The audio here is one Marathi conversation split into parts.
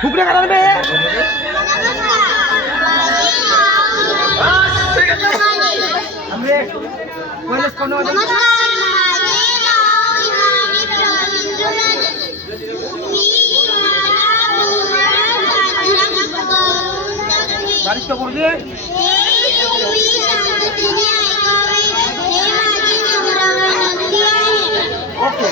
फुकरे करा बे हमरे कॉलेज कोण होते बारिश तो बोल दे ओके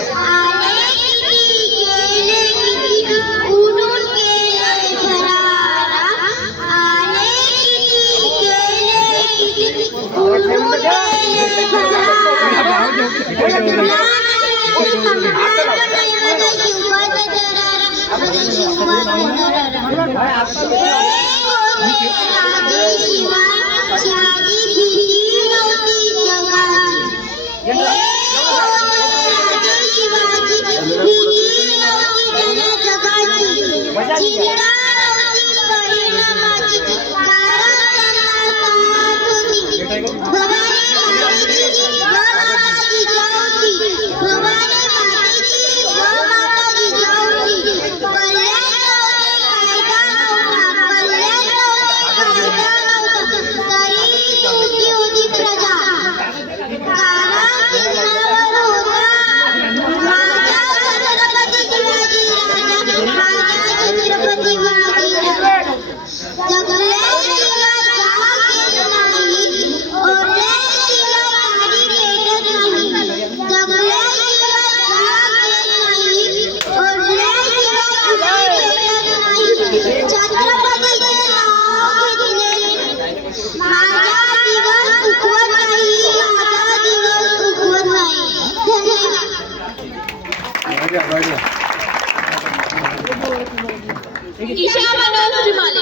ईशा मनोज श्रीमाली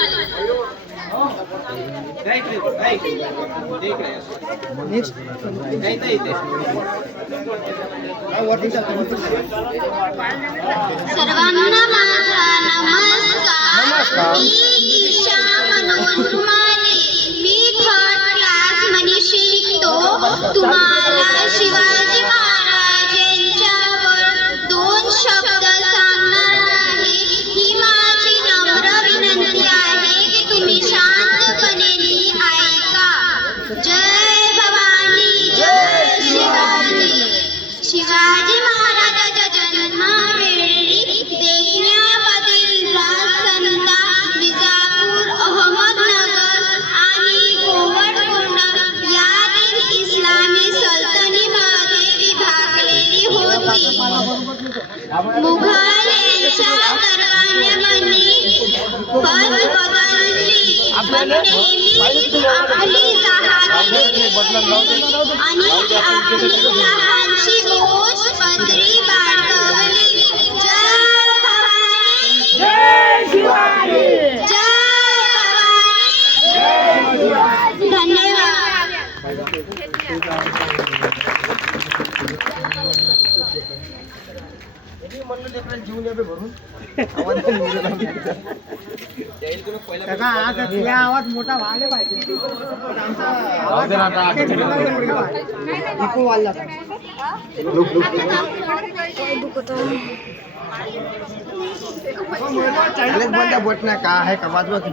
सर्वांना माझा नमस्कार मी ईशा मनोज श्रीमाली मी थर्ड क्लास मध्ये शिकतो तुम्हाला शिवाजी महाराज यांच्यावर 2 शब्द सांगणार आहे ही माझी नम्र विनंती आहे की तुम्ही शांतपणे ऐका जय भवानी जय शिवाजी शिवाजी महाराजांच्या जन्मावेळी देखण्यामधील संता विजापूर अहमदनगर आणि गोवळकोंडा यातील इस्लामी सल्तनतीमध्ये विभागलेली होती मुघलांच्या कारभाराने पद बदलली पण नेहमी आपली जहागिरी आणि आपली लहानशी गोष्ट पदरी बाळगली जय भवानी जय शिवाजी जय भवानी धन्यवाद म्हणलं लेकरं जीवन यावे भरून आवाज पण निघू लागला. काका आज तुझा आवाज मोठा व्हायला पाहिजे पण आमचा आवाज इको वाढला बोट ना का आहे का बाजू